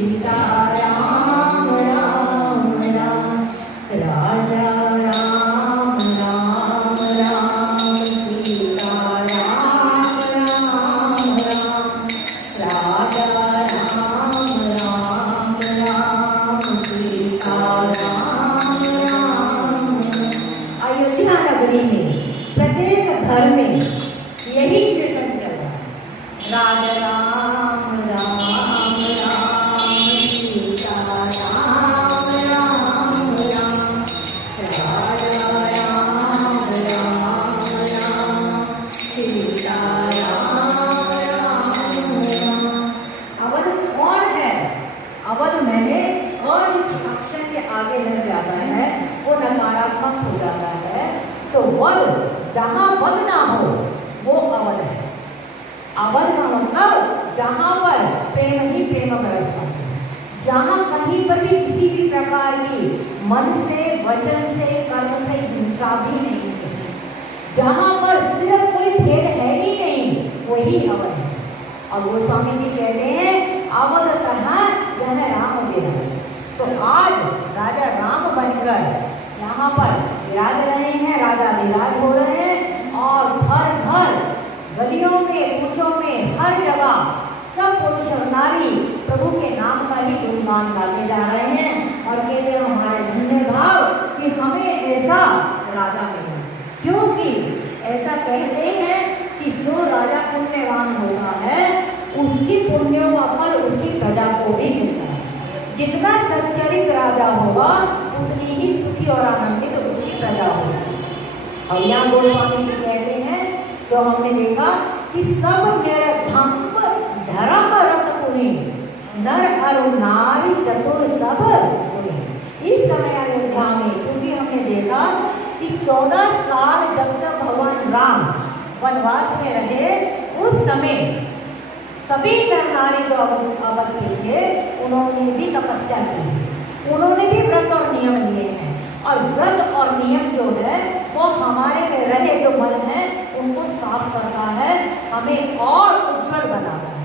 सीता राम राम राम, राजा राम राम राम, सीता राम राम राम, राजा राम राम राम, सीता राम राम। अयोध्या नगरी में प्रत्येक घर में यही कीर्तन चल रहा है, राजा राम राम राम, सीता राम राम राम, राजा राम राम राम, सीता राम राम राम। अवध कौन है? अवध मैंने और इस अक्षर के आगे लग जाता है वो नकारात्मक हो जाता है, तो वध जहाँ वध ना हो वो अवध है। अवध का मतलब जहाँ पर प्रेम ही प्रेम बरसता है, जहाँ कहीं पर भी किसी भी प्रकार की मन से, वचन से, कर्म से हिंसा भी नहीं है, जहाँ पर सिर्फ कोई भेद है ही नहीं, वही अवध है। और गोस्वामी जी कहते हैं अवध कहाँ जहाँ राम विराज। तो आज राजा राम बनकर यहाँ पर विराज रहे हैं, राजा विराज हो रहे हैं, और घर घर गलियों में, पूछों में, हर जगह सब पुरुष और नारी प्रभु के नाम का ही गुणगान गाते जा रहे हैं और कहते हैं हमारे धन्य भाव कि हमें ऐसा राजा मिला। क्योंकि ऐसा कहते हैं कि जो राजा पुण्यवान होता है उसकी पुण्यों का फल उसकी प्रजा को भी मिलता है। जितना सच्चरित राजा होगा उतनी ही सुखी और आनंदित तो उसकी प्रजा होगी। और यहाँ गोस्वामी जी कहते हैं जो हमने देखा कि सब निरधम धर्म रत पुनि, नर अरु नारी चतुर सब पुनि। इस समय अयोध्या में क्योंकि हमने देखा कि 14 साल जब तक भगवान राम वनवास में रहे उस समय सभी नर नारी जो अवध के थे उन्होंने भी तपस्या की, उन्होंने भी व्रत और नियम लिए हैं। और व्रत और नियम जो है वो हमारे में रहे जो मन है उनको साफ करता है, हमें और उज्जवल बनाता है।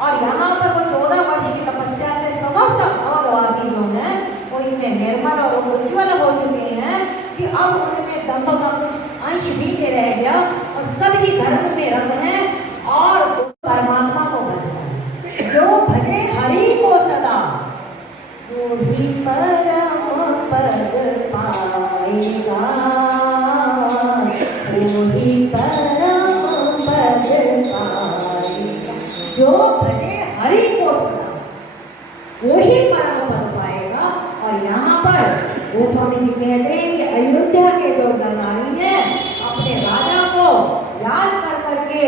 और यहाँ पर वो 14 वर्ष की तपस्या से समस्त अवधवासी जो हैं वो इतने निर्मल और उज्जवल हो चुके हैं कि अब उनमें दम्भ का कुछ अंश भी नहीं रह गया और सभी धर्म में रंग हैं और परमात्मा को भजता है। जो भजे हरि को सदा वो ही परम पद पाएगा, वो ही परम पद पाएगा। जो भजे हरि को सदा वो ही परम पद पाएगा। और यहाँ पर गोस्वामी जी कहते हैं कि अयोध्या के जो नारी हैं अपने राजा को याद कर करके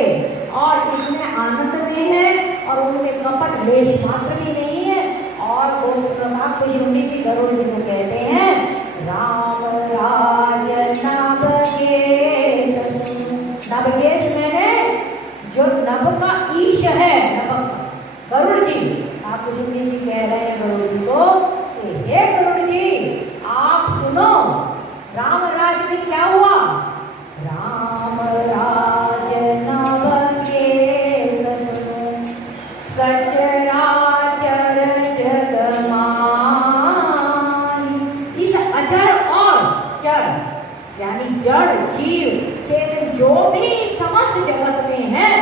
और इतने आनंद में है और उनमें कपट लेश मात्र भी नहीं है। और उस प्रताप कुशुंडी जी गरुड़ जी को कहते हैं राम राज नभकेश। नभकेश मैंने जो नभ का ईश है, नभ गरुड़ जी। आप कुशुंडी जी कह रहे हैं गरुड़ जी को कि हे गरुड़ जी आप सुनो राम राज में क्या हुआ। राम राज नभकेश सुनो, सचराचर जगमानी। इस अचर और जड़ यानी जड़ जीव चेतन जो भी समस्त जगत में है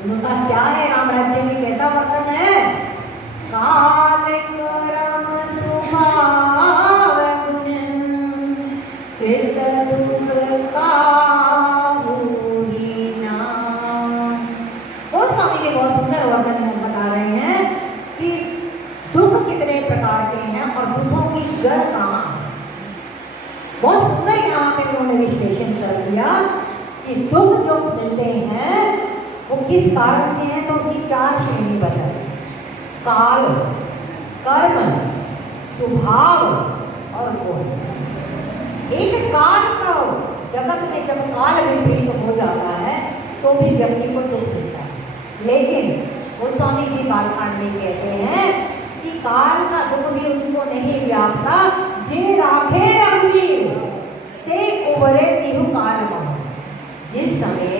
उनका क्या है, राम राज्य में कैसा वर्तन है। काल करम सुभाव गुण कृत दुख काहुहीना। गोस्वामी जी बहुत सुंदर वर्णन बता रहे हैं कि दुख कितने प्रकार के हैं और दुखों की जड़ कहाँ है। बहुत सुंदर यहाँ पे उन्होंने विश्लेषण कर दिया कि दुख जो मिलते हैं वो किस कारण से हैं, तो उसकी 4 श्रेणी बताई। काल, कर्म, स्वभाव और गुण। एक काल का जगत में जब काल विपरीत हो जाता है तो भी व्यक्ति को दुख मिलता है। लेकिन गोस्वामी जी बालकांड में कहते हैं कि काल का दुख भी उसको नहीं व्यापता, जे राखे रघुवीर ते उबरे तिहु काल मह। जिस समय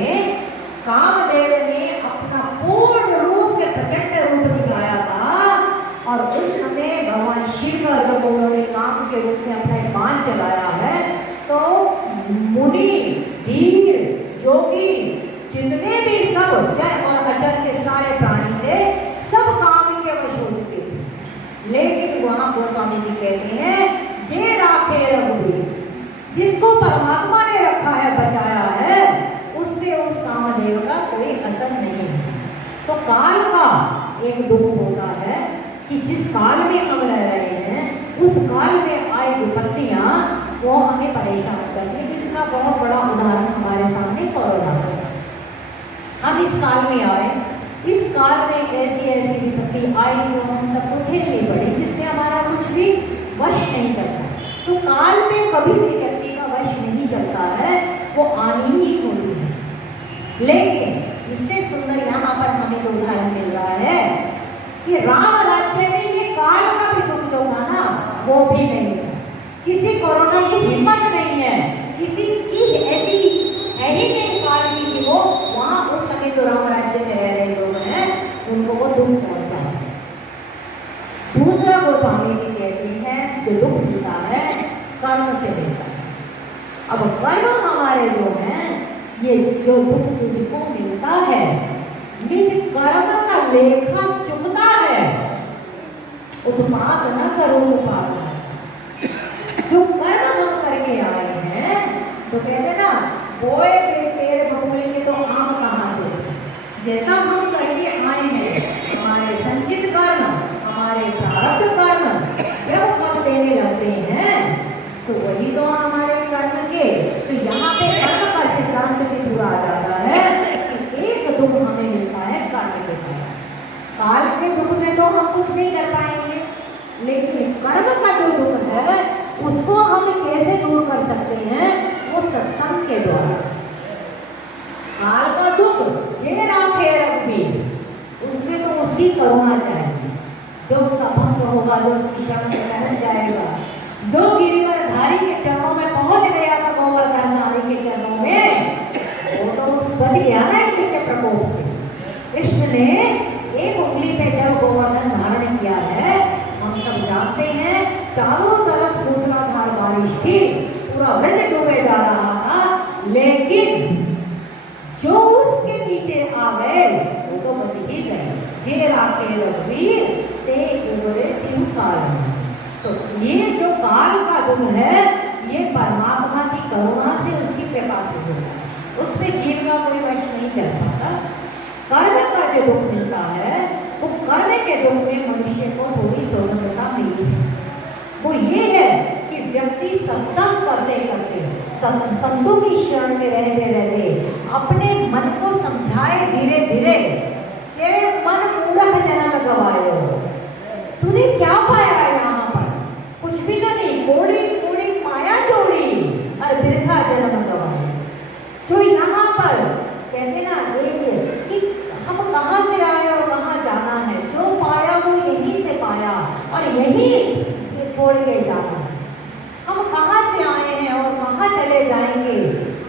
कामदेव ने अपना पूर्ण रूप से प्रचंड रूप दिखाया था जब उन्होंने काम के रूप में अपना एक बाण चलाया है तो मुनि, धीर, जोगी, जितने भी सब जड़ और अचर के सारे प्राणी थे, सब काम के वश हो चुके थे। लेकिन वहां गोस्वामी जी कहते हैं, जे राखे रघुवीर, जिसको परमात्मा ने रखा है, बचाया है, उसमें उस कामदेव का कोई असर नहीं है। तो काल का एक दुख होता है कि जिस काल में हम रह रहे हैं, उस काल में आई विपत्तियां वो हमें परेशान करती है, जिसका बहुत बड़ा उदाहरण हमारे सामने कोरोना है। हम इस काल में आए, इस काल में ऐसी ऐसी विपत्ति आई जो हम सबको झेलनी पड़ी, जिसमें हमारा कुछ भी वश नहीं चलता। तो काल में कभी भी व्यक्ति का वश नहीं चलता है, वो आनी ही होती है। लेकिन इससे सुंदर यहाँ पर हमें जो उदाहरण मिल रहा है कि राम राज्य में ये काल का भी दुख जो था ना, वो भी नहीं है। किसी कोरोना की हिम्मत नहीं है, किसी की ऐसी है ही नहीं काल की कि वो वहाँ उस समय जो राम राज्य में रह रहे लोग हैं उनको वो दुख पहुंचा है। दूसरा गोस्वामी जी कहते हैं जो दुख मिलता है कर्म से मिलता है। अब कर्म हमारे जो हैं, ये जो दुख तुझको मिलता है, निज कर्म का लेखा चुकता है, उत्पाद न करो उत्पाद। जो कर्म हम करके आए हैं, तो कहते ना, बोए से पेड़ बबूलेंगे तो आम कहाँ से। जैसा हम करके आए हैं, हमारे संचित कर्म, हमारे प्रारब्ध कर्म जब फल देने लगते हैं, तो वही तो हमारे कर्म के। तो यहाँ पे कर्म का सिद्धांत भी पूरा आ जाता है कि एक दुख हमें मिलता है कर्म के कारण। काल के दुख में तो हम कुछ नहीं कर पाएंगे, लेकिन कर्म का जो दुख है उसको हम कैसे दूर कर सकते हैं, वो सत्संग के द्वारा। काल का दुख जे राखे रघुवीर, उसमें तो उसकी करुणा चाहिए। जो उसका भक्त होगा, जो उसकी शरण में पहुंच जाएगा, जो गिरिवरधारी के चरणों में पहुंच गया था, गोवर्धन नारी के चरणों में, वो तो उस बच गया ना इंद्र के प्रकोप से। कृष्ण ने एक उंगली पे जब गोवर्धन धारण किया है, हम सब जानते हैं, चारों तरफ मूसलाधार बारिश थी, पूरा व्रज डूबे जा रहा था, लेकिन जो उसके नीचे आ गए वो तो बच ही गए। जे राखे रघुवीर ते उबरे तिहु काल। तो ये जो काल का दुख है, ये परमात्मा की करुणा से, उसकी कृपा से होता है, उसमें जीव का कोई वश नहीं चल पाता। कर्म का जो दुख मिलता है, वो कर्म के दुख में मनुष्य को थोड़ी स्वतंत्रता मिली है। वो ये है कि व्यक्ति सत्संग करते करते, संतों की शरण में रहते रहते अपने मन को समझाए धीरे धीरे, तेरे मन मूढ़ जन्म गवायो, तूने क्या पाया यहाँ पर, कुछ भी तो नहीं, कोड़ी कोड़ी माया जोड़ी और वृथा जन्म गवायो। जो यहाँ पर कहते ना कि हम कहाँ से आए और कहाँ जाना है, जो पाया वो यहीं से पाया और यहीं छोड़ के जाना है। हम कहाँ से आए हैं और कहाँ चले जाएंगे,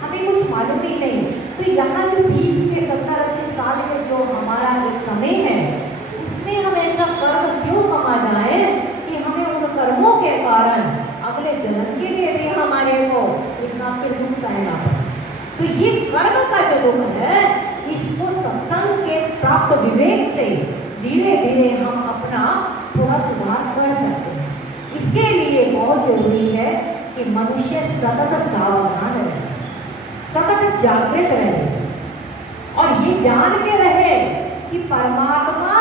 हमें कुछ मालूम ही नहीं। तो यहाँ जो बीच के 70-80 साल के जो हमारा एक समय है, उसमें हम ऐसा कर्म क्यों कमा जाए कि हमें उन कर्मों के कारण अगले जन्म के लिए भी हमारे को इतना फिर दुख सहना पड़े। तो ये कर्म का जो दुख है, इसको सत्संग के प्राप्त विवेक से धीरे धीरे हम अपना थोड़ा सुधार कर सकते हैं। इसके लिए बहुत जरूरी है कि मनुष्य सतत सावधान रहे, सतत जागृत रहे और ये जान के रहे कि परमात्मा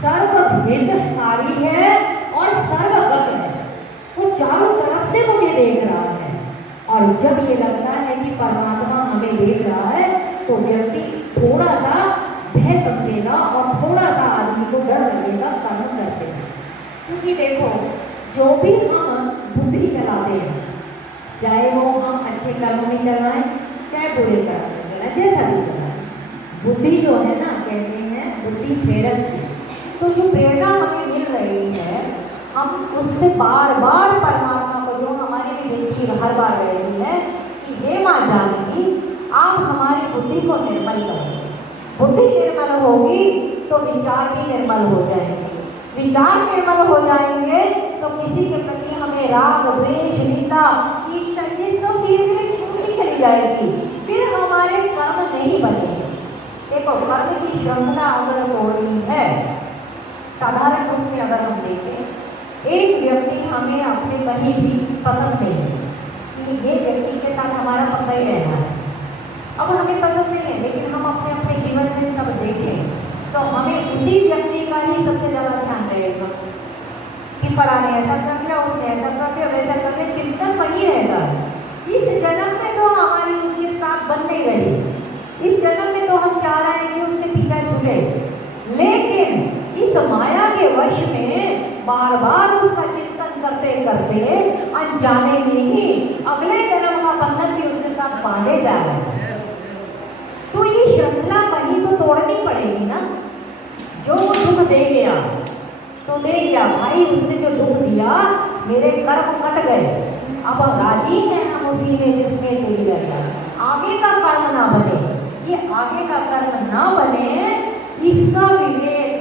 सर्वविदकारी है और सर्वगत है, वो चारों तरफ से मुझे देख रहा है। और जब ये लगता है कि परमात्मा हमें देख रहा है, तो व्यक्ति थोड़ा सा भय समझेगा और थोड़ा सा आदमी को डर लगेगा कर्म करते हैं। क्योंकि देखो, जो भी हम बुद्धि चलाते हैं, चाहे वो हम अच्छे कर्म में चलाएं, चाहे बुरे कर्म में चलाएं, जैसा भी चलाएं, बुद्धि जो है ना, कहते हैं बुद्धि प्रेरक से। तो जो प्रेरणा हमें मिल रही है, हम उससे बार बार परमात्मा को, जो हमारी भी विनती हर बार रही है कि हे माँ जानकी, आप हमारी बुद्धि को निर्मल करें। बुद्धि निर्मल होगी तो विचार भी निर्मल हो जाएंगे, विचार निर्मल हो जाएंगे तो किसी के प्रति हमें राग, द्वेष, निंदा, ईर्ष्या ये सब धीरे धीरे छूटती चली जाएगी। फिर हमारे कर्म नहीं बनेंगे। देखो, कर्म की श्रृंखला अगर तोड़नी है, साधारण रूप में अगर हम देखें, एक व्यक्ति हमें अपने कहीं भी पसंद नहीं है कि ये व्यक्ति के साथ हमारा पक्का ही रहना है। अब हमें पसंद नहीं है, लेकिन हम अपने अपने जीवन में सब देखें तो हमें उसी व्यक्ति का ही सबसे ज़्यादा ध्यान रहेगा कि फलाने ऐसा कर दिया, उसने ऐसा कर दिया, वैसा कर दिया, चिंतन वही रहेगा। इस जन्म में तो हमारी उसके साथ बन नहीं रही, इस जन्म में तो हम चाह रहे हैं कि उससे पीछा छूटे, लेकिन इस माया के वश में बार बार उसका चिंतन करते करते अनजाने में ही अगले जन्म का बंधन भी उसके साथ बांधे जा रहे हैं। तो ये श्रृंखला कहीं तो तोड़नी पड़ेगी ना। जो दुख दे गया तो दे गया भाई, उसने जो दुख दिया मेरे कर्म कट गए, अब राजी है हम उसी में जिसमें दे गया। आगे का कर्म ना बने, ये आगे का कर्म ना बने, इसका विवेक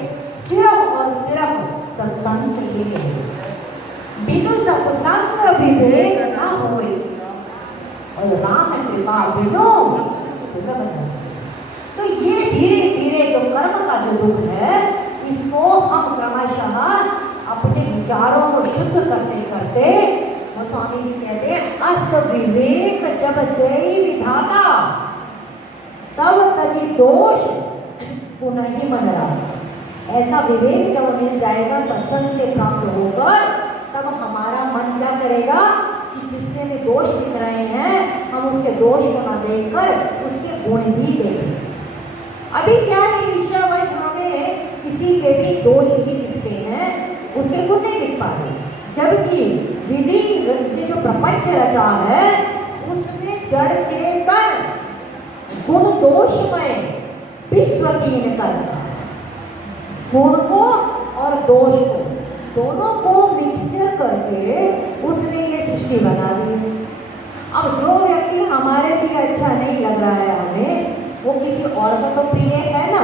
सिर्फ और सिर्फ सत्संग से ही है। बिनु सत्संग विवेक ना होए और राम कृपा बिनु सुलभ न सोए। तो ये धीरे धीरे जो कर्म का जो दुख है, इसको हम क्रमशः अपने विचारों को शुद्ध करते करते, वो स्वामी जी कहते हैं, अस विवेक जब देई विधाता तब तजी दोष पुनः ही मन रहा। ऐसा विवेक जब मिल जाएगा सत्संग से प्राप्त होकर, तब हमारा मन क्या करेगा कि जिसमें भी दोष दिख रहे हैं हम उसके दोष को न देखकर उसके गुण ही देखें। अभी क्या है, विषयवश हमें किसी के भी दोष ही दिखते हैं, उसके गुण नहीं दिख पाते, जबकि विधि जो प्रपंच रचा है उसमें जड़ चेतन गुण दोषमय विश्व कीन करना, गुण को और दोष को दोनों को मिक्सचर करके उसने ये सृष्टि बना दी। अब जो व्यक्ति हमारे लिए अच्छा नहीं लग रहा है हमें, वो किसी और का तो प्रिय है ना,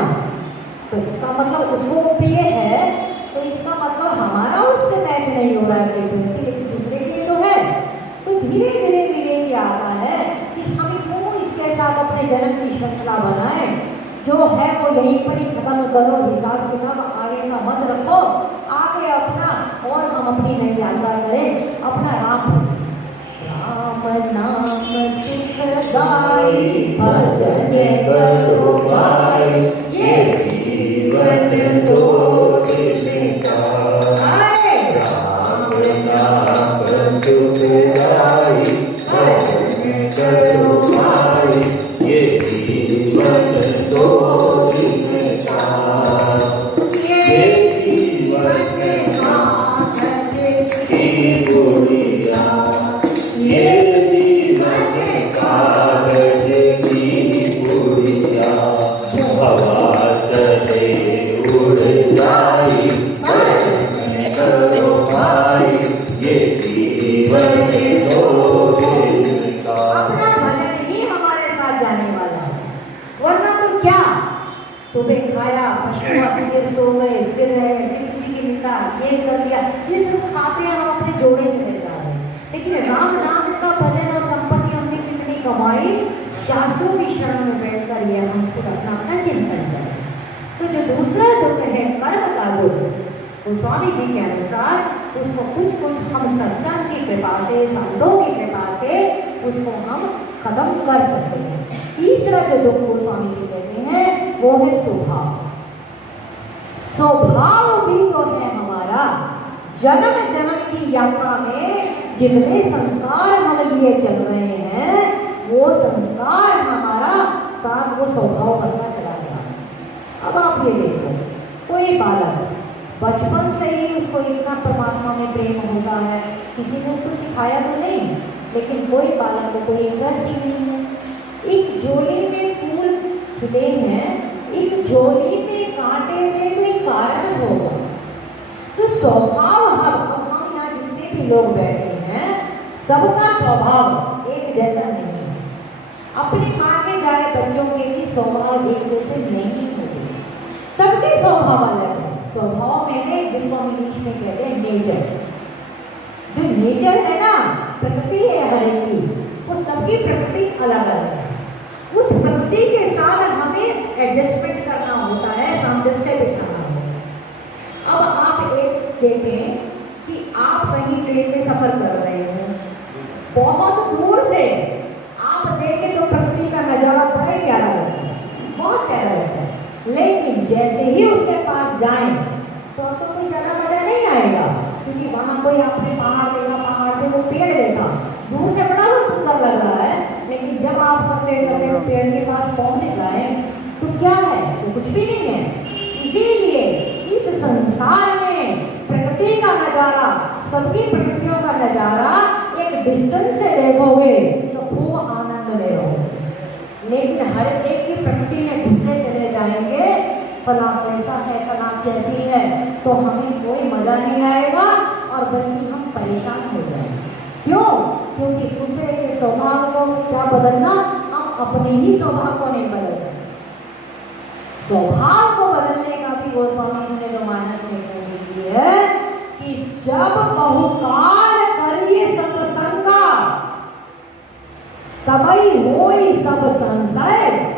तो इसका मतलब उसको प्रिय है, तो इसका मतलब हमारा उससे मैच नहीं हो रहा है फ्रीक्वेंसी, लेकिन दूसरे के लिए तो है। तो धीरे धीरे विवेक ये आता है कि हम क्यों इसके साथ अपने जन्म की श्रृंखला बनाए, जो है वो यहीं पर ही खत्म करो, हिसाब किताब आगे का मत रखो, आगे अपना और हम अपनी नई यात्रा करें, अपना राम नाम सुखदाई भजन करो भाई, ये जीवन दो जिसका राम नाम सुखदाई भजन करो भाई, ये जीवन दो जिसका, ये जीवन की गोलियां, ये जीवन कागज की पुड़िया, हवा चले उड़ जाई करो भाई, ये जीवन दो दिन का। अपना भजन ही हमारे साथ जाने वाला है, वरना तो क्या, सुबह खाया, पशु फिर सो गए, फिर किसी की मिला, ये कर दिया, ये सब खाते हम अपने जोड़े चले जा रहे हैं। लेकिन राम नाम का भजन और संपत्ति हमने कितनी कमाई, शास्त्रों की शरण में बैठकर ये हम खुद अपना अपना चिंतन करें। तो जो दूसरा दुख है कर्म का दुख, तो स्वामी जी के अनुसार उसको कुछ कुछ हम सत्संग की कृपा से, संतों की कृपा से उसको हम खत्म कर सकते हैं। तीसरा जो दुख को स्वामी जी कहते हैं वो है स्वभाव। स्वभाव भी जो है हमारा जन्म जन्म की यात्रा में जितने संस्कार हम लिए चल रहे हैं, वो संस्कार हमारा साथ वो स्वभाव बनता चला जा रहा है। अब आप ये देखो, कोई बालक बचपन से ही उसको इतना परमात्मा में प्रेम होता है, किसी ने उसको सिखाया तो नहीं, लेकिन कोई बालक को कोई इंटरेस्ट ही नहीं है। एक झोली में फूल खिले हैं, एक झोली में कांटे में कोई कारण होगा। तो स्वभाव हम यहाँ जितने भी लोग बैठे हैं, सबका स्वभाव एक जैसा नहीं है। अपने आगे जाए बच्चों के भी स्वभाव एक जैसे नहीं होते, सबके स्वभाव अलग है। स्वभाव में है, जिसको हम इंग्लिश में कहते हैं नेचर। जो नेचर है ना, प्रकृति है हर एक की, वो सबकी प्रकृति अलग अलग है। उस प्रकृति के साथ हमें एडजस्टमेंट करना होता है, सामंजस्य बिठाना होता है। अब आप एक देखें कि आप कहीं ट्रेन में सफर कर रहे हो, बहुत दूर से आप देखें तो प्रकृति का नजारा बड़ा ही प्यारा लगता है, बहुत प्यारा लगता है। लेकिन जैसे ही उसके पास जाएं तो कोई ज्यादा मजा नहीं आएगा, क्योंकि वहां कोई आपने पहाड़ देखा, पहाड़ पे वो पेड़ देखा, दूर से बड़ा बहुत सुंदर लग रहा है, लेकिन जब आप करते करते पेड़ के पास पहुंच जाए तो क्या है, तो कुछ भी नहीं है। इसीलिए इस संसार में प्रकृति का नजारा, सबकी प्रकृतियों का नजारा एक डिस्टेंस से देखोगे तो खूब आनंद में रहोगे। लेकिन हर एक की प्रकृति में घुसते चले जाएंगे, फला कैसा है, फला कैसी है, तो हमें कोई मजा नहीं आएगा और बल्कि हम परेशान हो जाएंगे। क्यों? क्योंकि दूसरे के स्वभाव को क्या बदलना, हम अपने ही स्वभाव को नहीं बदल सकते। स्वभाव को बदलने का भी गोस्वामी जी ने जो मानस में कोशिश की है कि जब बहुकाल करिए सत्संगा तबई होई सब संशय।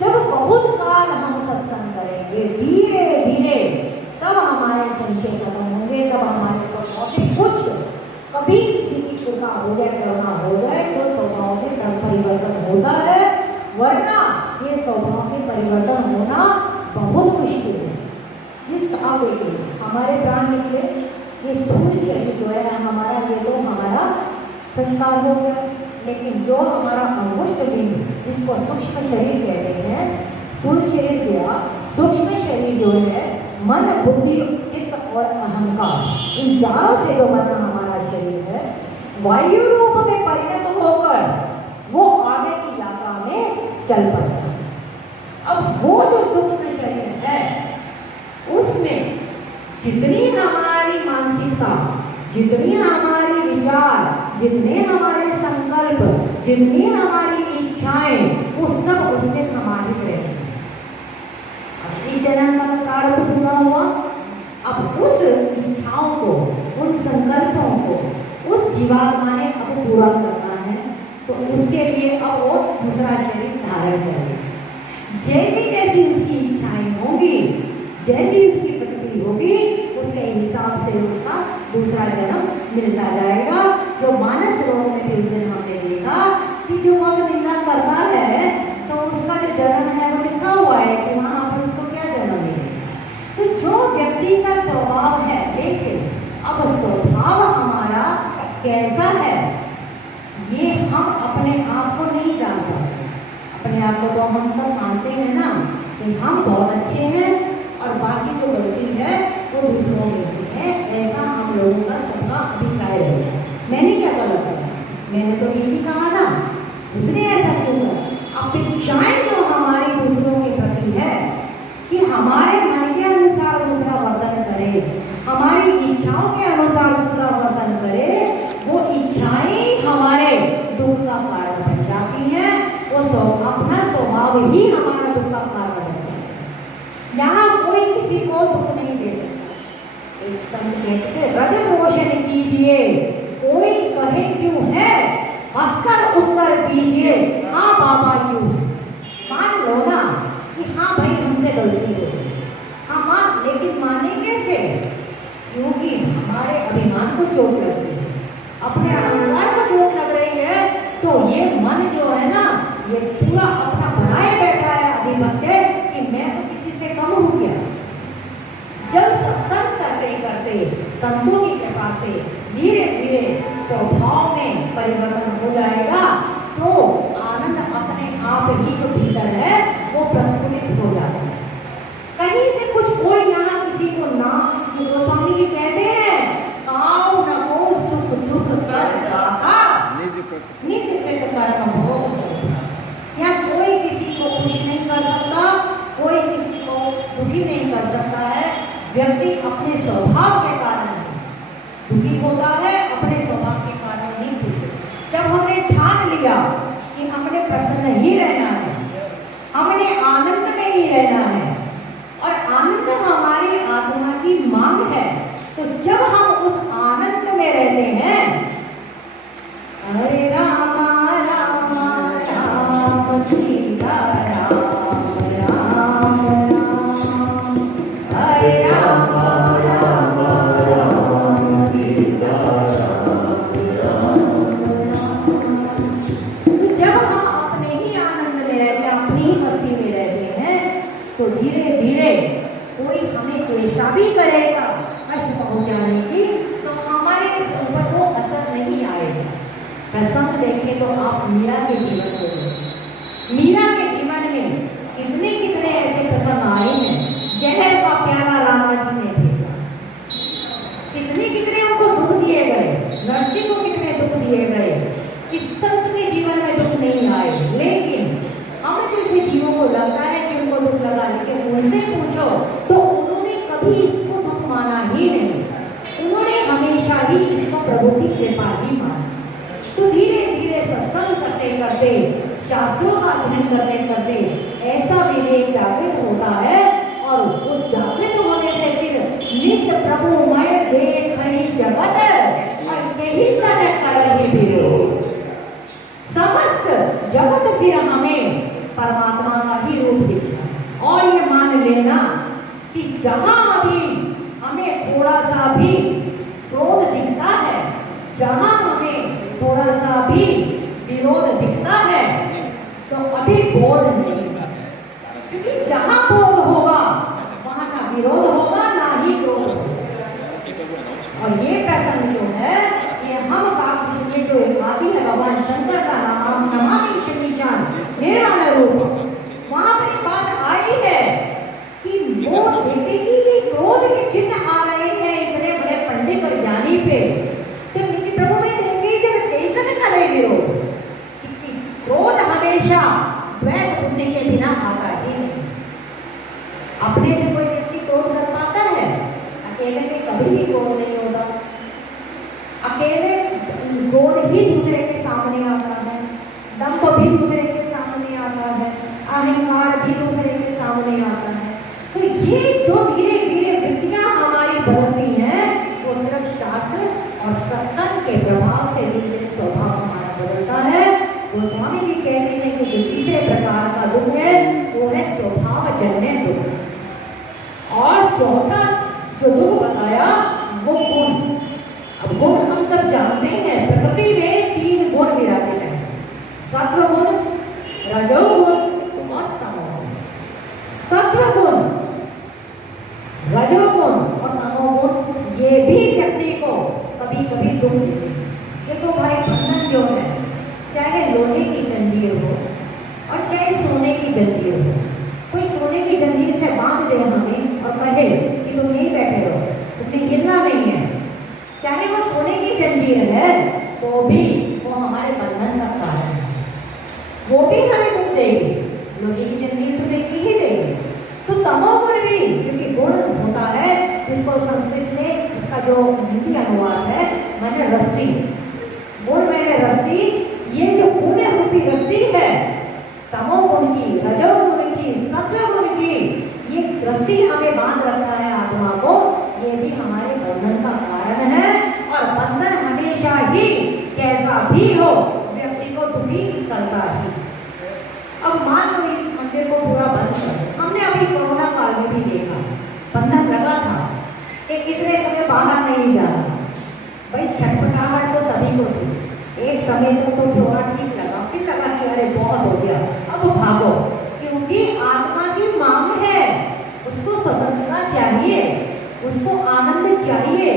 जब बहुत काल हम सत्संग करेंगे धीरे धीरे, तब हमारे संशय खत्म होंगे, तब हमारे स्वभाव में कुछ कभी किसी की कृपा हो जाए, करुणा हो जाए तो स्वभाव में परिवर्तन होता है, वरना ये स्वभाव में परिवर्तन होना बहुत मुश्किल है। जिस आप देखिए हमारे प्राण निकले, ये स्थूल शरीर जो है हमारा, ये तो हमारा संस्कार हो गया, लेकिन जो हमारा अंगुष्ठ बिंद, जिसको सूक्ष्म शरीर कहते हैं, स्थूल शरीर गया, सूक्ष्म शरीर जो है मन, बुद्धि, चित्त और अहंकार, इन चारों से जो बना हमारा शरीर है, वायु रूप में परिणत होकर वो आगे की यात्रा में चल पड़ता है। अब वो जो सूक्ष्म शरीर है उसमें जितनी हमारी मानसिकता, जितनी हमारी विचार, जितने हमारे संकल्प, जितनी हमारी इच्छाएं, वो सब उसमें समाहित रहती हैं। इस जन्म का कार्य तो पूरा हुआ, अब उस इच्छाओं को, उन संकल्पों को उस जीवात्मा ने अब पूरा करना है, तो उसके लिए अब वो दूसरा शरीर धारण करेगा। जैसी जैसी उसकी इच्छाएं होंगी, जैसी उसकी प्रकृति होगी, उसके हिसाब से उसका दूसरा जन्म मिलता जाएगा। जो मानस रोग में भी उस दिन हमने देखा कि जो बहुत निंदा करता है तो उसका जो जन्म है वो लिखा हुआ है कि वहाँ पर उसको क्या जन्म मिलेगा। तो जो व्यक्ति का स्वभाव है, लेकिन अब स्वभाव हमारा कैसा है ये हम अपने आप को नहीं जान पाते। अपने आप को तो हम सब मानते हैं ना कि हम बहुत अच्छे हैं और बाकी जो गलती है वो दूसरों में होती है, ऐसा हम लोगों का सबका अभिप्राय है। मैंने क्या गलत है, मैंने तो यही कहा ना, उसने ऐसा क्यों कहा। अपेक्षाएं जो हमारी दूसरों के प्रति है कि हमारे मन के अनुसार दूसरा वर्तन करे, हमारी इच्छाओं के अनुसार दूसरा वर्तन करे, वो इच्छाएं हमारे दुख का कारण बन जाती हैं। वो अपना स्वभाव ही हमारा दुख का कारण बन जाता है। यहाँ कोई किसी को दुख नहीं दे सकता। एक संत कहते थे, रज पोषण कीजिए कोई कहे क्यों है, हंसकर उत्तर दीजिए हाँ बाबा क्यों। मान लो ना कि हाँ भाई हमसे गलती हो, हाँ मान, लेकिन माने कैसे, क्योंकि हमारे अभिमान को चोट लग रही है, अपने अहंकार को चोट लग रही है, तो ये मन जो है ना ये पूरा अपना बनाए बैठा है आधिपत्य कि मैं तो किसी से कम हूँ क्या। जब सत्संग करते करते संतों की कृपा से धीरे धीरे स्वभाव में परिवर्तन हो जाएगा, तो आनंद अपने आप ही जो भीतर है वो प्रस्फुटित हो जाता है। कहीं से कुछ कोई यहाँ किसी को ना, गोस्वामी जी कहते हैं काऊ न को सुख दुख कर रहा निज कृत कर्म भोग सकता। यहाँ कोई किसी को खुश नहीं कर सकता, कोई किसी को दुखी नहीं कर सकता है। व्यक्ति अपने स्वभाव के कारण दुखी होता है, अपने स्वभाव के कारण ही खुश होता। जब हमने ठान लिया कि हमने प्रसन्न ही रहना है, हमने आनंद में ही रहना है, और आनंद हमारी आत्मा की मांग है। तो जब हम उस आनंद में रहते हैं, हरे राम राम राम सीता राम राम राम, हरे राम राम राम सीता राम राम राम। तो जब हम अपने ही आनंद में रहते हैं, अपनी ही मस्ती में रहते हैं, तो धीरे धीरे कोई हमें चेष्टा भी करेगा कष्ट पहुंचाने की, तो हमारे ऊपर वो असर नहीं आएगा। प्रसंग देखें तो आप मीरा के जीवन को देखें। मीरा के जीवन में कितने कितने ऐसे प्रसंग आए हैं। जहर का प्याला रामा जी ने भेजा, कितने कितने उनको दुख दिए गए, नरसिंह को कितने दुख दिए गए। इस संत के जीवन में दुख नहीं आए, लेकिन हम जैसे जीवों को लगता है कि उनको दुख लगा, लेकिन उनसे पूछो तो उन्होंने कभी इसको दुख माना ही नहीं। उन्होंने हमेशा ही इसको प्रभु की कृपा ही माना। तो धीरे धीरे सत्संग करते करते, शास्त्रों का अध्ययन करते करते ऐसा विवेक जागृत होता है, और वो जागृत होने से फिर निज प्रभुमय देख हरि जगत यही सन कर रही फिरो। समस्त जगत फिर हमें परमात्मा का ही रूप दिखता है। और ये मान लेना कि जहां भी हमें थोड़ा सा भी क्रोध दिखता है, जहां हमें थोड़ा सा भी विरोध दिखता है, तो अभी बोध नहीं है। क्योंकि जहां बोध होगा वहां ना विरोध होगा ना ही क्रोध होगा। और ये प्रसंग जो है, ये हम ये जो आदि है भगवान शंकर का नाम नमामि शनीशान निर्वाण रूप, वहां पर बात आई है कि वो देखते कि क्रोध के चिन्ह आ रहे हैं इतने बड़े पंडित और ज्ञानी पे, तो निज प्रभु में देखे जब कैसे न करे विरोध। क्रोध हमेशा द्वैत बुद्धि के बिना आता ही नहीं। अपने से कोई व्यक्ति क्रोध कर पाता है? अकेले में कभी भी क्रोध नहीं होता। अकेले क्रोध ही दूसरे के सामने आता है, दंभ भी दूसरे के सामने आता है, अहंकार भी दूसरे के सामने आता है। तो ये जो धीरे धीरे वृत्तियां हमारी बदलती हैं, वो सिर्फ शास्त्र और सत्संग के प्रभाव से धीरे स्वभाव हमारा बदलता है। गोस्वामी जी कहते हैं कि जो तीसरे प्रकार का दुख है वो है स्वभाव जन्य दुख। और चौथा जो दुख बताया वो गुण। अब गुण हम सब जानते हैं, प्रकृति में 3 गुण विराजित है, सत्व गुण, रजोगुण और तमोगुण। सत्व गुण, रजोगुण और तमोगुण ये भी व्यक्ति को कभी कभी दुख देते हैं। देखो भाई, बंधन जो है, चाहे लोहे की जंजीर हो और चाहे सोने की जंजीर हो, कोई सोने की जंजीर से बांध दे हमें और कहे कि तुम यहीं बैठे रहो, तुमने गिरना नहीं है, चाहे वो सोने की जंजीर है तो भी वो हमारे बंधन का कारण है, वो भी हमें दुख देगी। लोहे की जंजीर तो देगी ही देगी। तो तमोगुण भी, क्योंकि गुण होता है जिसको संस्कृत में इसका जो हिंदी अनुवाद है मैंने रस्सी, गुण मैंने रस्सी, ये जो गुण रूपी रस्सी है तमोगुण की, रजोगुण की, सत्वगुण की, ये रस्सी हमें बांध रखा है आत्मा को, ये भी हमारे बंधन का कारण है। और बंधन हमेशा ही कैसा भी हो व्यक्ति को दुखी करता है। अब मान लो इस मंदिर को पूरा बंद कर, हमने अभी कोरोना काल में भी देखा बंधन लगा था कि इतने समय बाहर नहीं जाना। भाई छटपटाहट तो सभी को थी, एक समय तो थोड़ा ठीक लगा, फिर लगा कि अरे बहुत हो गया अब भागो, क्योंकि आत्मा की मांग है, उसको स्वतंत्रता चाहिए, उसको आनंद चाहिए,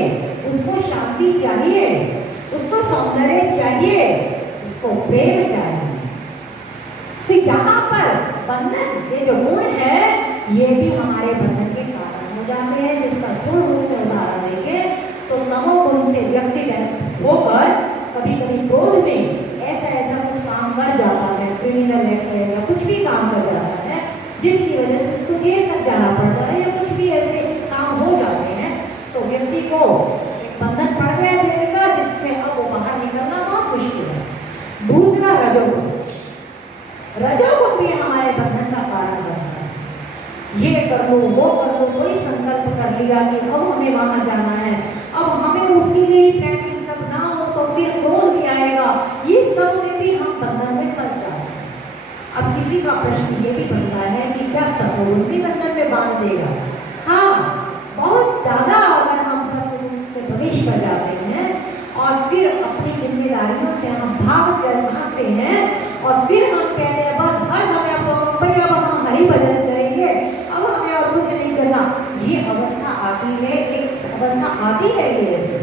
उसको शांति चाहिए, उसको सौंदर्य चाहिए, उसको प्रेम चाहिए। तो यहाँ पर बंधन ये जो गुण है ये भी हमारे बंधन के कारण हो जाते हैं, जिसका स्थूल रूप में उदाहरण देंगे तो तमोगुण से व्यक्तिगत होकर कभी कभी क्रोध में ऐसा ऐसा कुछ काम कर जाता है, क्रिमिनल एक्ट है या कुछ भी काम कर जाता है जिसकी वजह से उसको जेल तक जाना पड़ता है, या कुछ भी ऐसे काम हो जाते हैं, तो व्यक्ति को बंधन पड़ गया जेल का, जिससे अब वो बाहर निकलना बहुत मुश्किल है। दूसरा रजोगुण, रजोगुण भी हमारे बंधन का कारण बनता है। ये कर लो वो कर लो, कोई गया कि अब हमें वहां जाना है, अब हमें उसके लिए प्रैक्टिस सब ना हो तो फिर क्रोध भी आएगा, ये सब में भी हम बंधन में फंस जाते हैं। अब किसी का प्रश्न ये भी बनता है कि क्या सतगुरु भी बंधन में बांध देगा? हाँ, बहुत ज्यादा अगर हम सतगुरु में प्रवेश कर जाते हैं और फिर अपनी जिम्मेदारियों से हम भागते हैं और फिर हम कहते हैं बस हर समय भैया अब हम हरि भजन करेंगे, अब हमें और कुछ नहीं करना, ये अवस्था आती है, एक अवस्था आती है ये ऐसे,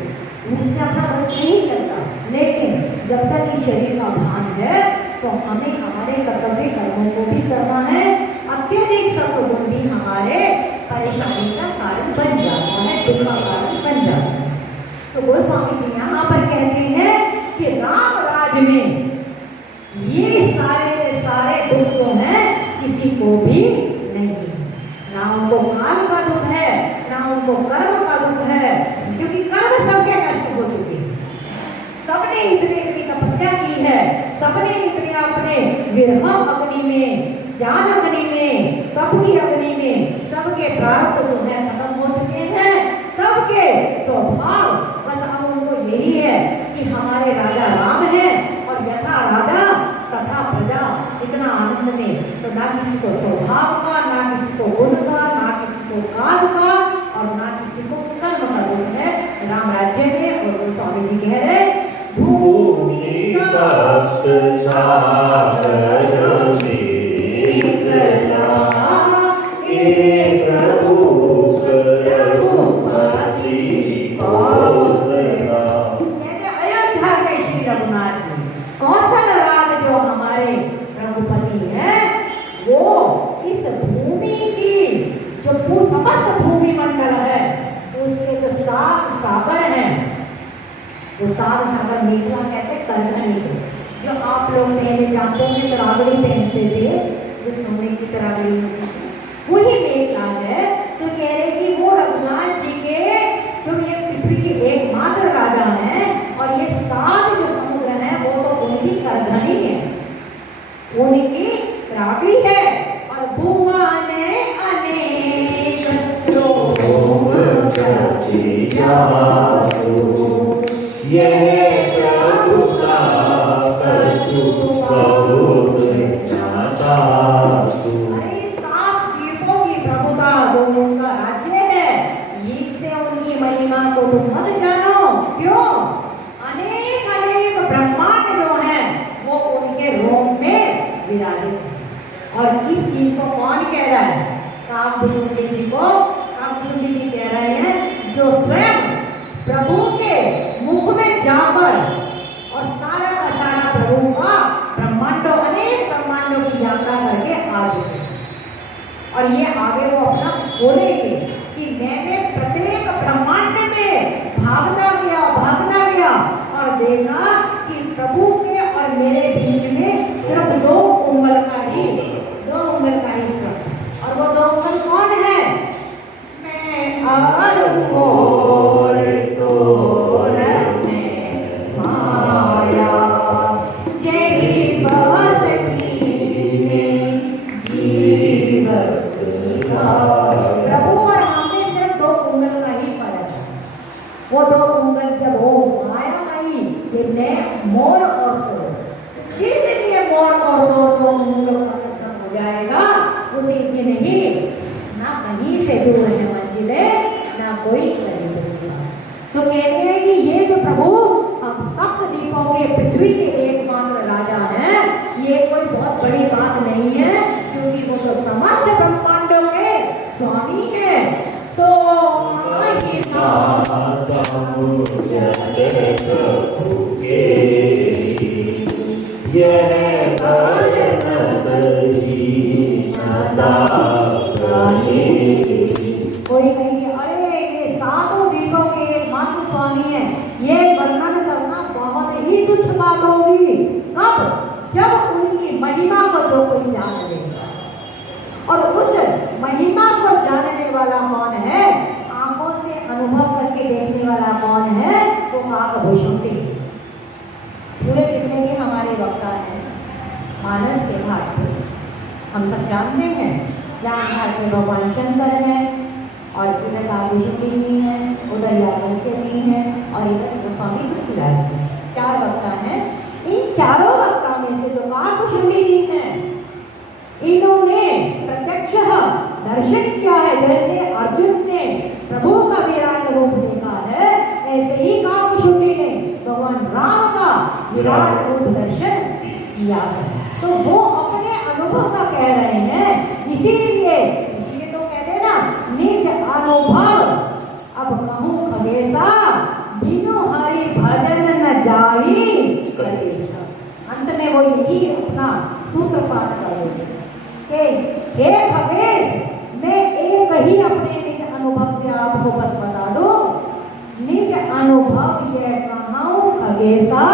उसमें अपना बस नहीं चलता। लेकिन जब तक इस शरीर का भान है तो हमें हमारे कर्तव्य कर्मों को भी करना है। अत्यधिक सत्गुण भी हमारे परेशानी का कारण बन जाता है, दुख का कारण बन जाता है। तो गोस्वामी जी यहाँ पर कहते हैं कि राम राज में ये सारे के सारे दुख जो हैं किसी को भी नहीं, ना उनको काल का दुख है, ना उनको कर्म का दुख है, क्योंकि कर्म सबके नष्ट हो चुके हैं। सबने इतनी इतनी तपस्या की है, सबने इतने अपने विरह अग्नि में, ज्ञान अग्नि में, तप की अग्नि में सबके प्रारब्ध जो है खत्म हो चुके हैं, सबके स्वभाव बस अब उनको यही है कि हमारे राजा राम है और यथा राजा तथा प्रजा, इतना आनंद में। तो ना किसी को स्वभाव का, ना किसी को गुण का, ना किसी को काल का और ना किसी को कर्म का दुख है राम राज्य में। और वो स्वामी जी कह रहे भूमि सप्त सागर में एक रूप रघुपति कौशला। अयोध्या के श्री रघुनाथ जी कौशल राज जो हमारे रघुपति हैं, वो इस भूमि की जो समस्त भूमि मंडल है उसके जो 7 सागर हैं, वो 7 सागर मेखला कहते हैं करधनी को, जो आप लोग पहले जाते में तरावड़ी पहनते थे, जो सोने की तरावड़ी वही मेखला है। तो कह रहे कि वो रघुनाथ जी के जो ये पृथ्वी के एकमात्र राजा हैं और ये 7 जो समुद्र हैं वो तो उनकी करधनी है, उनकी तरावड़ी है। और भुवन अनेक रोम प्रति जातु, यह प्रभु का कछु बहुत ज्ञातातु। अरे 7 द्वीपों की प्रभुता जो उनका राज्य है, इससे उनकी महिमा को तुम मत जानो। क्यों? अनेक अनेक ब्रह्मांड जो है वो उनके रोम में विराजित है। और इस चीज को कौन कह रहा है? काकभूषुंडी जी को काकभूषुंडी जी कह रहे हैं, जो स्वयं प्रभु के मुख में जाकर और सारा का सारा प्रभु का ब्रह्मांडों, अनेक ब्रह्मांडों की यात्रा करके आ चुके। और ये आगे वो अपना बोलेंगे कि मैंने प्रत्येक ब्रह्मांड में भागता गया और देखा कि प्रभु के और मेरे बीच में सिर्फ 2 उंगल का ही फर्क। और वो 2 उंगल कौन है? मैं और माया जय बस जीव प्रभु और हमें सिर्फ 2 उंगल का ही फर्क है। वो 2 उंगल जब हो माया नहीं, ये मैं मोर और तोड़, जिसलिए मोर और दो उंगलों का खत्म हो जाएगा उसी दिन ही ना कहीं से दूर है मंजिलें, ना कोई करीब होगा। तो कहते हैं कि ये जो प्रभु हम सप्त द्वीपों के पृथ्वी के एकमात्र राजा हैं, ये कोई बहुत बड़ी बात नहीं है, क्योंकि वो तो समस्त ब्रह्मांडों के स्वामी है। सो कोई कहेंगे अरे ये 7 द्वीपों के एकमात्र स्वामी है, ये वर्णन करना बहुत ही तुच्छ बात होगी। कब? जब उनकी महिमा को जो कोई जान लेगा। और उस महिमा को जानने वाला कौन है? आंखों से अनुभव करके देखने वाला कौन है? वो काकभूषुंडी पूरे जितने भी हमारे वक्ता हैं मानस के घाट पे, हम सब जानते हैं, जहाँ घाट में भगवान शंकर हैं, और इधर कालभूषण जी हैं, उधर यादवज्ञ जी हैं और इधर गोस्वामी तुलसीदास जी, 4 वक्ता हैं। इन चारों वक्ता में से जो कालभूषण जी हैं, इन्होंने प्रत्यक्ष दर्शन किया है। जैसे अर्जुन ने प्रभु का विराट रूप देखा है, ऐसे ही कालभूषण ने भगवान राम का विराट रूप दर्शन किया है। तो वो अपने अनुभव का कह रहे हैं, इसीलिए तो कहते हैं ना, निज अनुभव अब कहूँ खगेशा, बिनु हरि भजन न जाई कलेसा। अंत में वो यही अपना सूत्र पाठ कर रहे हैं कि हे खगेश, मैं एक ही अपने निज अनुभव से आपको बस बता दो, निज अनुभव ये कहूँ खगेशा,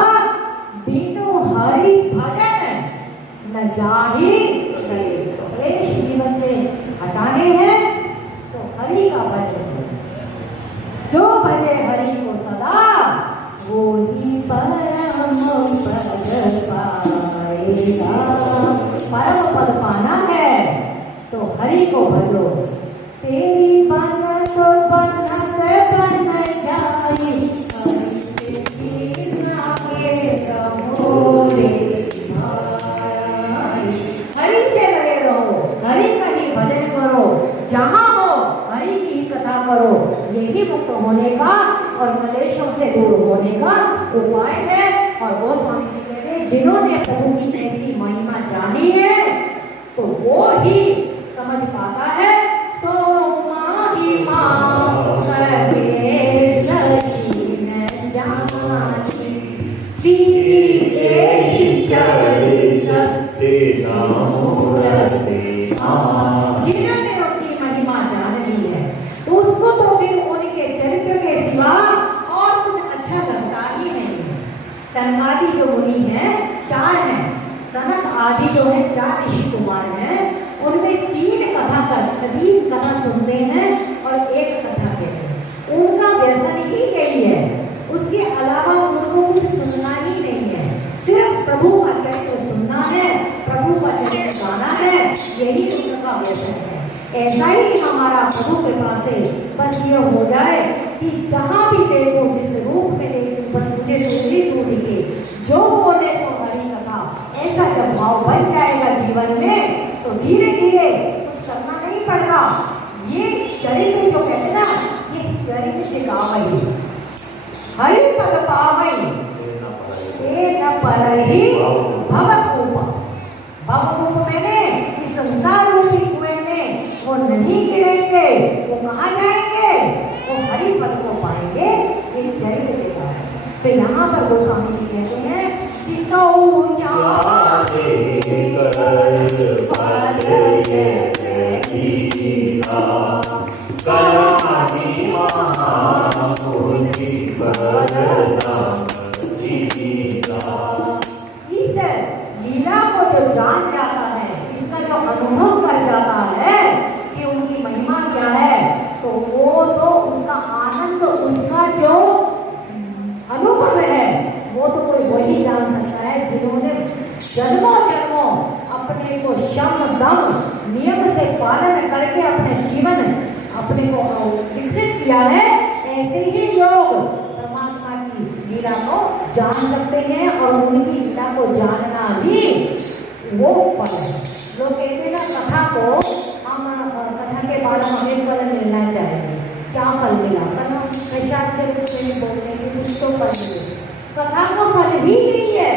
बिनु हरि भजन न जाहि क्लेश। क्लेश जीवन से हटाने हैं तो हरि का भजन, जो भजे हरि को सदा, वो ही परम पद पाएगा। परम पद पाना है तो हरि को भजो। तेरी बन तो बनत बन जाई, हरि से लगे रहो, हरि का ही भजन करो, जहाँ हो हरि की ही कथा करो। यही मुक्त होने का और क्लेशों से दूर होने का उपाय है। और वो स्वामी जी कहते हैं, जिन्होंने प्रभु की ऐसी महिमा जानी है तो वो ही समझ पाता है। सो महिमा करके सची न जानी, जिन्होंने उसकी महिमा जान ली है तो उसको तो फिर उनके चरित्र के सिवा और कुछ अच्छा लगता ही नहीं है। सनकादि जो मुनि हैं 4 हैं, सनक आदि जो है 4 ऋषि कुमार हैं, उनमें 3 कथा सुनते हैं और 1 कथा कहते हैं। उनका व्यसन ही यही है, उसके अलावा उनको कुछ सुनना ही नहीं है, सिर्फ प्रभु का चरित्र सुनना है, प्रभु का चरित्र गाना है, यही उनका व्यसन है। ऐसा ही हमारा प्रभु के पास से बस ये हो जाए कि जहाँ भी देखो, जिस रूप में देखो, बस मुझे सुनी तू दिखे, जो बोले सो हरि कथा। ऐसा जब भाव बन जाएगा जीवन में तो धीरे धीरे कुछ करना नहीं पड़ता। ये चरित्र जो कहते ना, ये चरित्र से गावई हरि पद पावई, न परहि भवत रूप। भव रूप मैंने इस संसार रूपी कुएं में वो नहीं गिरेंगे, वो कहाँ जाएंगे, वो हरि पद को पाएंगे। ये चरित्र देता है। तो यहाँ पर गोस्वामी जी कहते हैं कि सौ इस लीला को जो जान जाता है, इसका जो अनुभव कर जाता है कि उनकी महिमा क्या है, तो वो तो उसका आनंद, उसका जो अनुभव है वो तो कोई वही जान सकता है जिन्होंने जन्मों जन्मों अपने को शम दम नियम से पालन करके अपने जीवन अपने को विकसित किया है। ऐसे ही लोग परमात्मा की लीला को जान सकते हैं और उनकी लीला को जानना भी वो फल है। लोग कहते हैं कथा को हम कथा के बाद हमें फल मिलना चाहिए। क्या फल मिला? कथा प्रसाद के रूप में बोलने की कुछ तो फल मिले। कथा को फल ही यही है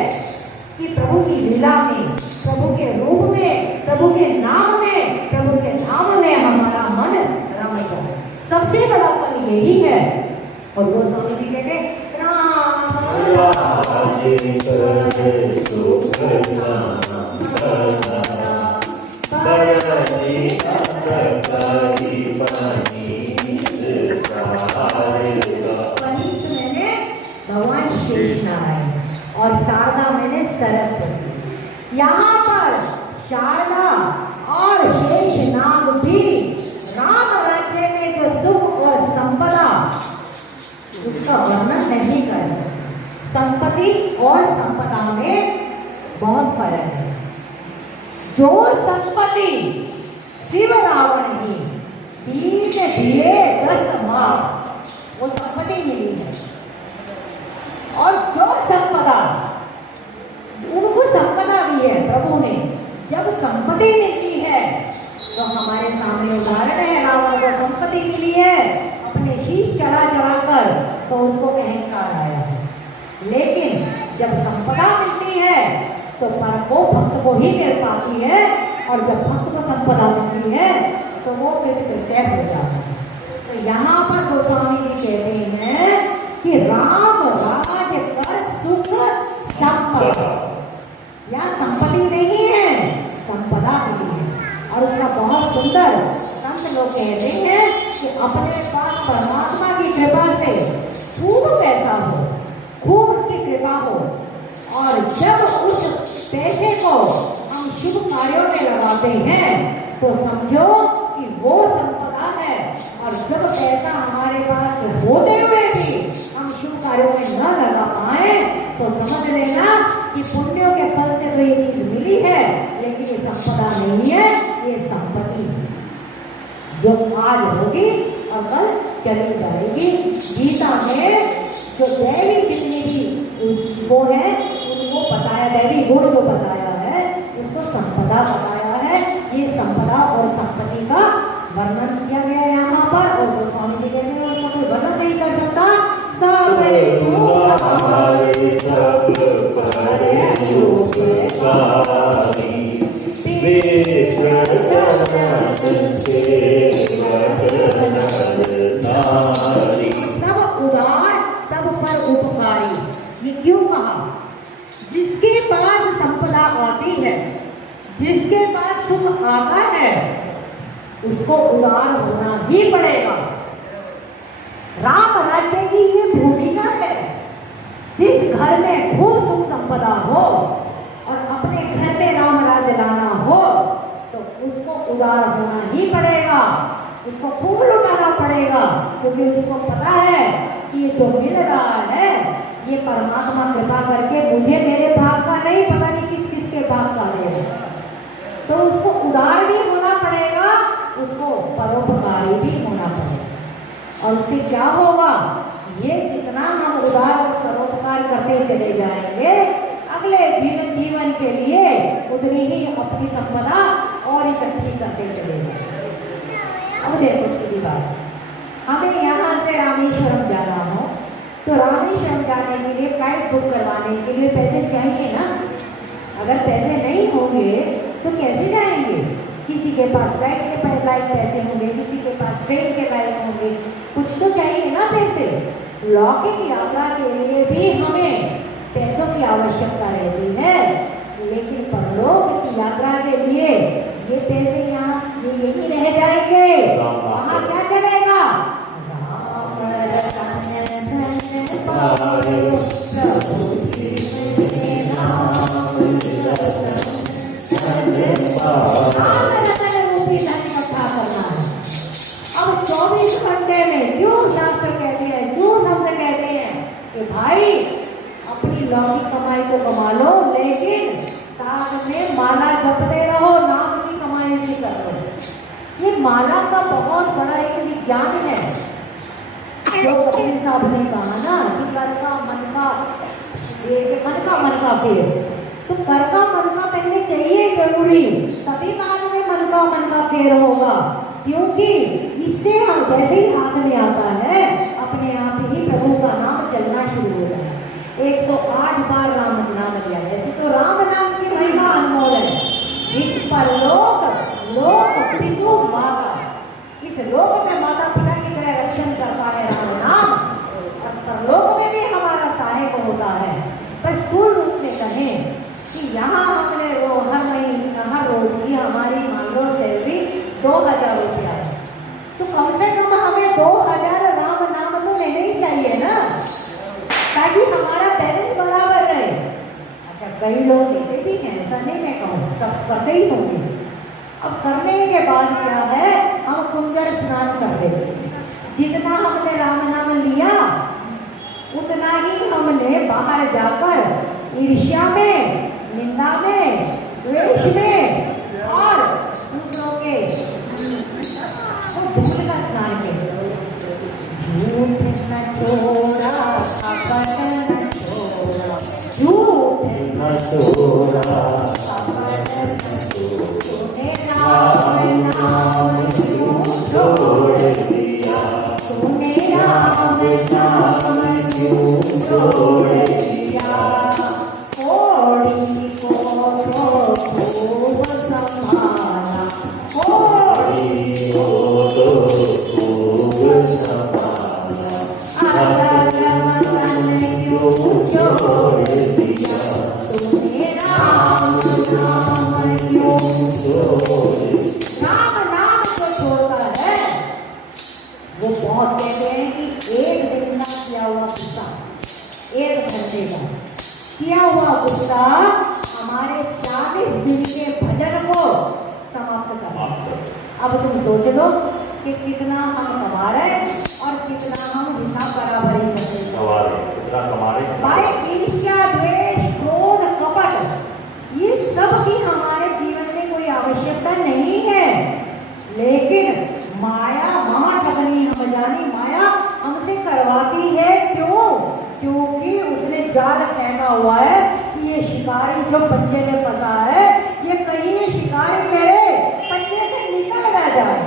कि प्रभु की लीला में, प्रभु के रूप में, प्रभु के नाम में, प्रभु के धाम में हमारा मन रम जाए। सबसे बड़ा फल यही है। और वो स्वामी जी कहते भगवान शेष नारायण और शारदा मैंने सरस्वती। यहाँ पर शारदा और शेष नाग भी राम राज्य में जो सुख और संपदा, उसका वर्णन नहीं कर सकते। संपत्ति और संपदा में बहुत फर्क है। जो संपत्ति शिव रावण की धीरे धीरे 10 माह वो संपत्ति मिली है। और जो संपदा, उनको संपदा दी है प्रभु ने, जब संपत्ति मिलती है तो हमारे सामने उदाहरण है, रावण को संपत्ति मिली है, अपने शीश चढ़ा चढ़ा कर तो उसको अहंकार आया है। लेकिन जब संपदा मिलती है तो पर वो भक्त को ही मिल पाती है, और जब भक्त को संपदा मिलती है तो वो कृतकृत्य हो जाता है। तो यहाँ पर गोस्वामी जी कहते हैं कि राम राज्य कर सुख संपदा, यह संपत्ति नहीं है, संपदा भी है। और उसका बहुत सुंदर संत लोग कहते हैं कि अपने पास परमात्मा की कृपा से खूब पैसा हो, खूब उसकी कृपा हो, और जब उस पैसे को हम शुभ कार्यों में लगाते हैं तो समझो कि वो संपदा है। और जब पैसा हमारे पास होते हुए भी हम शुभ कार्यों में न लगा पाए तो समझ लेना कि पुण्यों के फल से तो ये चीज मिली है, लेकिन ये संपदा नहीं है, ये संपत्ति जो आज होगी और कल चली जाएगी। गीता में जो दैवी जितनी भी वो है उनको बताया, दैवी गुण जो बताया है उसको संपदा बताया है। ये संपदा और संपत्ति का वर्णन किया गया यहाँ पर, और गोस्वामी जी कहते हैं उसका कोई वर्णन नहीं कर सकता। सब उदार, सब पर उपकारी। ये क्यों कहा? जिसके पास संपदा आती है, जिसके पास सुख आता है, उसको उदार होना ही पड़ेगा। राम राज्य की ये भूमिका है। जिस घर में खूब सुख संपदा हो और अपने घर में राम राज्य लाना हो तो उसको उदार होना ही पड़ेगा, उसको खूब लुटाना पड़ेगा, क्योंकि उसको पता है कि ये जो मिल रहा है ये परमात्मा कृपा करके मुझे, मेरे भाग का नहीं, पता नहीं किस किस के भाग का है। तो उसको उदार भी होना पड़ेगा, उसको परोपकारी भी होना पड़ेगा। और उससे क्या होगा? ये जितना हम उदार और परोपकार करते चले जाएंगे, अगले जीवन के लिए उतनी ही अपनी संपदा और इकट्ठी करते चले जाएंगे। अब देखो सीधी बात, हमें यहाँ से रामेश्वरम जाना हो तो रामेश्वरम जाने के लिए फ्लाइट बुक करवाने के लिए पैसे चाहिए ना। अगर पैसे नहीं होंगे तो कैसे जाएंगे? किसी के पास फ्लाइट के पैसे होंगे, किसी के पास ट्रेन के पैसे होंगे, कुछ तो चाहिए ना पैसे। लौकिक यात्रा के लिए भी हमें पैसों की आवश्यकता रहती है, लेकिन परलोक की यात्रा के लिए ये पैसे यहाँ यही रह जाएंगे। वहाँ क्या चलेगा? अब 24 घंटे में क्यों शास्त्र कहते हैं, क्यों शब्द कहते हैं कि भाई अपनी लौकिक कमाई को कमा लो, लेकिन साथ में माला जपते रहो, नाम की कमाई भी करो। ये माला का बहुत बड़ा एक विज्ञान है। जो कबीर साहब ने कहा ना कि कर का मन का, ये मन का फेर, तो कर का मन का पहले चाहिए जरूरी, तभी बाद में मन का फेर होगा। क्योंकि इससे हम जैसे ही हाथ में आता है अपने आप ही प्रभु का नाम चलना शुरू हो जाए। 108 बार राम नाम लिया, जैसे तो राम नाम की महिमा अनमोल है। एक परलोक लोक पितु माता, इस लोक में माता पिता की तरह रक्षण करता है राम नाम, और परलोक में भी हमारा सहायक होता है। पर स्थूल रूप में कहें कि यहाँ हमने हर महीने हर रोज की हमारी मान लो सैलरी 2000 रुपया है, तो कम से कम हमें 2000 राम नाम तो लेने ही चाहिए ना, ताकि हमारा बैलेंस बराबर रहे। अच्छा, कई लोग लेते भी हैं, ऐसा नहीं मैं कहूँ, सब करते ही होंगे। अब करने के बाद क्या है, हम कुंजर स्नान कर देते। जितना हमने राम नाम लिया उतना ही हमने बाहर जाकर ईर्ष्या में, निंदा में, द्वेष में और दूसरों के तोरा तूने राम नाम क्यों छोड़ दिया तूने राम नाम क्यों छोड़ दिया होड़ी को तो खूब संभाला होड़ी हो तो खूब संभाला क्यों छोड़ दिया तूने राम नाम क्यों राम नाम को छोड़ता है वो बहुत कहते हैं कि एक दिन का किया हुआ गुस्सा एक घंटे का किया हुआ गुस्सा हमारे 40 दिन के भजन को समाप्त कर। अब तुम सोच लो कि कितना हम कमा रहे हैं और कितना हम हिसाब बराबर ही करते हैं। भाई ईर्ष्या द्वेष क्रोध कपट ये सब की हमारे जीवन में कोई आवश्यकता नहीं है, लेकिन माया मां ठगनी हम जानी माया हमसे करवाती है। क्यों? क्योंकि उसने जाल फेंका हुआ है कि ये शिकारी जो पंजे में फंसा है ये कहीं ये शिकारी मेरे पंजे से निकल ना जाए।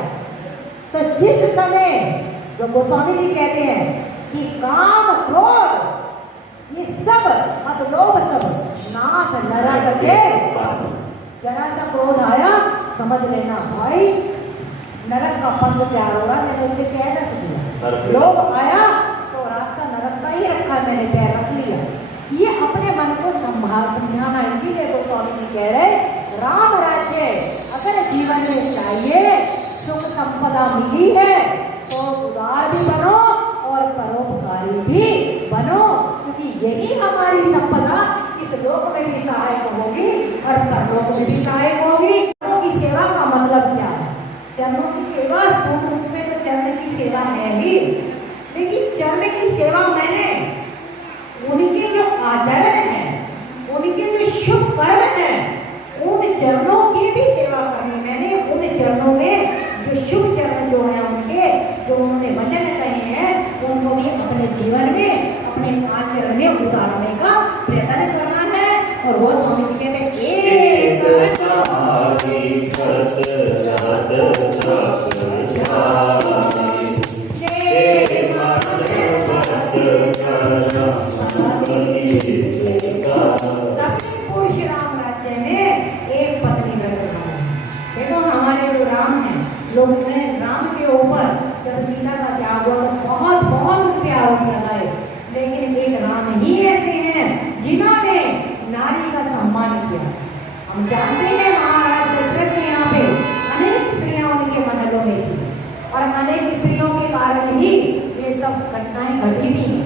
तो जिस समय जो गोस्वामी जी कहते हैं कि काम क्रोध ये सब मत लोभ सब नाथ नरक के जरा सा क्रोध आया समझ लेना भाई नरक का पंथ तैयार होगा। मैंने उसके पैर रख दिया। लोभ आया तो रास्ता नरक का ही रखा, मैंने पैर रख लिया। ये अपने मन को समझाना, इसीलिए गोस्वामी जी कह रहे राम राज्य अगर जीवन में चाहिए सुख संपदा मिली है तो उदार भी बनो और परोपकारी भी बनो, क्योंकि यही हमारी संपदा इस लोक में भी सहायक होगी और परलोक में भी सहायक होगी। चरणों की सेवा का मतलब क्या है? चरणों की सेवा पूर्ण रूप में तो चरण की सेवा है ही, लेकिन चरण की सेवा मैंने उनके जो आचरण है उनके जो शुभ कर्म है उन चरणों की भी सेवा करनी। मैंने उन चरणों में जो शुभ चरण जो है उनके जो उन्होंने वचन कहे हैं उनको भी अपने जीवन में अपने आचरण में उतारने का प्रयत्न करना है। और वो स्वामी जी कहते हैं राम राज्य में एक पत्नी व्रत रखा। देखो हमारे जो राम है लोग राम के ऊपर जब सीता का त्याग हुआ तो बहुत बहुत रुपये आरोप लगाए, लेकिन एक राम ही ऐसे हैं जिन्होंने नारी का सम्मान किया। हम जानते हैं महाराज दशरथ के यहाँ पे अनेक स्त्रियां उनके महलों में थी और अनेक स्त्रियों के कारण ही ये सब घटनाएं घटी भी हैं,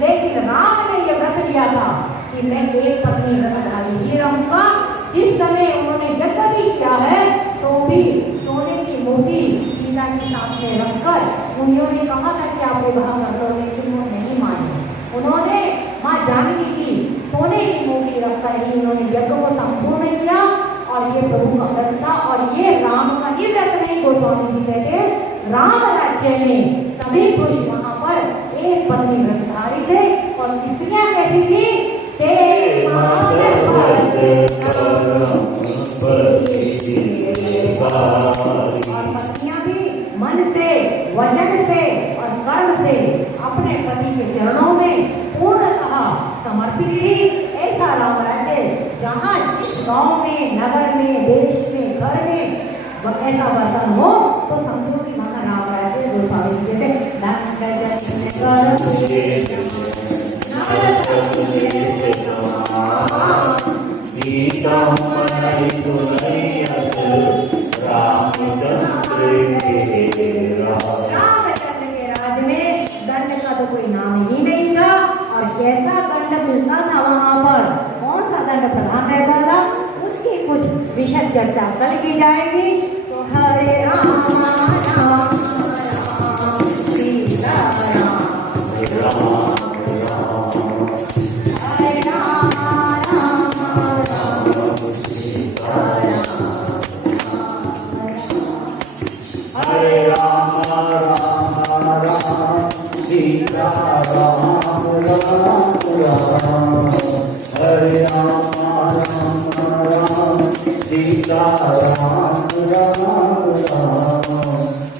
लेकिन राम ने ये व्रत लिया था कि मैं एक पत्नी व्रतधारी ही रहूंगा। जिस समय उन्होंने यज्ञ भी किया है तो भी सोने की मूर्ति सीता के सामने रखकर उन्होंने कहा था कि आप विवाह कर लो, लेकिन वो नहीं माने। उन्होंने माँ जानकी की सोने की मूर्ति रखकर ही उन्होंने यज्ञ को संपूर्ण किया और ये प्रभु का व्रत था। और ये राम का ही व्रत नहीं, गोस्वामी जी कहते राम राज्य में सभी पुरुष वहां पर एक पत्नी व्रतधारी थे और स्त्रियां कैसी थी? पत्नियां भी मन से वचन से और कर्म से अपने पति के चरणों में पूर्णतः समर्पित थी। ऐसा राम राज्य जहाँ जिस गांव में नगर में देश में घर में ऐसा वर्तन हो तो समझो कि वहाँ राम राज्य गोस्वामी जी कहते रामचंद्र के राज में दंड का तो कोई नाम ही नहीं था। और कैसा दंड मिलता था वहाँ पर, कौन सा दंड प्रधान रहता था, उसकी कुछ विशद चर्चा कल की जाएगी। तो हरे राम राम राम सीता राम राम हरे राम राम राम सीता हरे राम राम राम सीता राम राम राम हरे राम सीता राम राम राम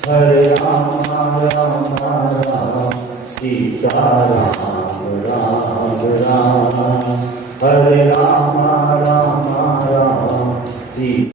हरे राम राम राम सीता राम राम राम हरे राम